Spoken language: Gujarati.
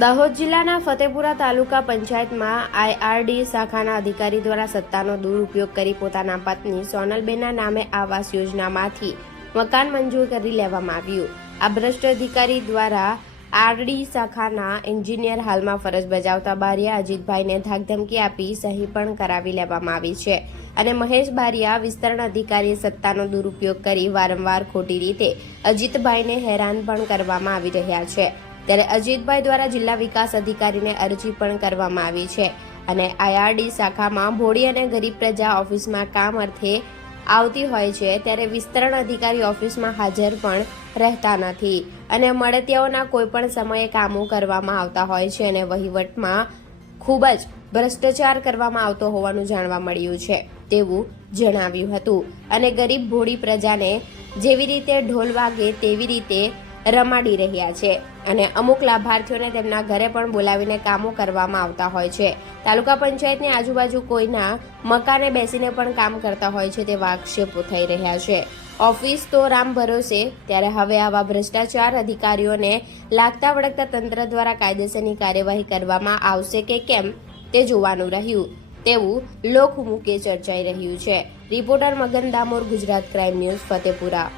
દાહોદ જિલ્લાના ફતેપુરા તાલુકા પંચાયતમાં આઈઆરડી શાખાના અધિકારી દ્વારા સત્તાનો દુરુપયોગ કરી પોતાના પત્ની સોનલબેનના નામે આવાસ યોજનામાંથી મકાન મંજૂર કરી લેવામાં આવ્યું. આ ભ્રષ્ટ અધિકારી દ્વારા આરડી શાખાના એન્જિનિયર હાલમાં ફરજ બજાવતા બારિયા અજીતભાઈને ધાકધમકી આપી સહી પણ કરાવી લેવામાં આવી છે અને મહેશ બારિયા વિસ્તરણ અધિકારીએ સત્તાનો દુરુપયોગ કરી વારંવાર ખોટી રીતે અજીતભાઈને હેરાન પણ કરવામાં આવી રહ્યા છે. ત્યારે અજીતભાઈ દ્વારા જિલ્લા વિકાસ અધિકારીને અરજી પણ કરવામાં આવી છે અને આઈઆરડી શાખામાં ભોળી અને ગરીબ પ્રજા ઓફિસમાં કામ અર્થે આવતી હોય છે ત્યારે વિસ્તરણ અધિકારી ઓફિસમાં હાજર પણ રહેતા નથી અને મળતિયાઓના કોઈ પણ સમયે કામો કરવામાં આવતા હોય છે અને વહીવટમાં ખૂબ જ ભ્રષ્ટાચાર કરવામાં આવતો હોવાનું જાણવા મળ્યું છે તેવું જણાવ્યું હતું. અને ગરીબ ભોળી પ્રજાને જેવી રીતે ઢોલ વાગે તેવી રીતે રમાડી રહ્યા છે અને અમુક લાભાર્થીઓને તેમના ઘરે પણ બોલાવીને કામો કરવામાં આવતા હોય છે. તાલુકા પંચાયતની આજુબાજુ કોઈના મકાને બેસીને પણ કામ કરતા હોય છે તેવા આક્ષેપો થઈ રહ્યા છે. ઓફિસ તો રામ ભરોસે, ત્યારે હવે આવા ભ્રષ્ટાચાર અધિકારીઓને લાગતા વળગતા તંત્ર દ્વારા કાયદેસરની કાર્યવાહી કરવામાં આવશે કે કેમ તે જોવાનું રહ્યું. તેવું લોકમુખે ચર્ચાઈ રહ્યું છે. Reporter Magan Damor, Gujarat crime news, Fatepura.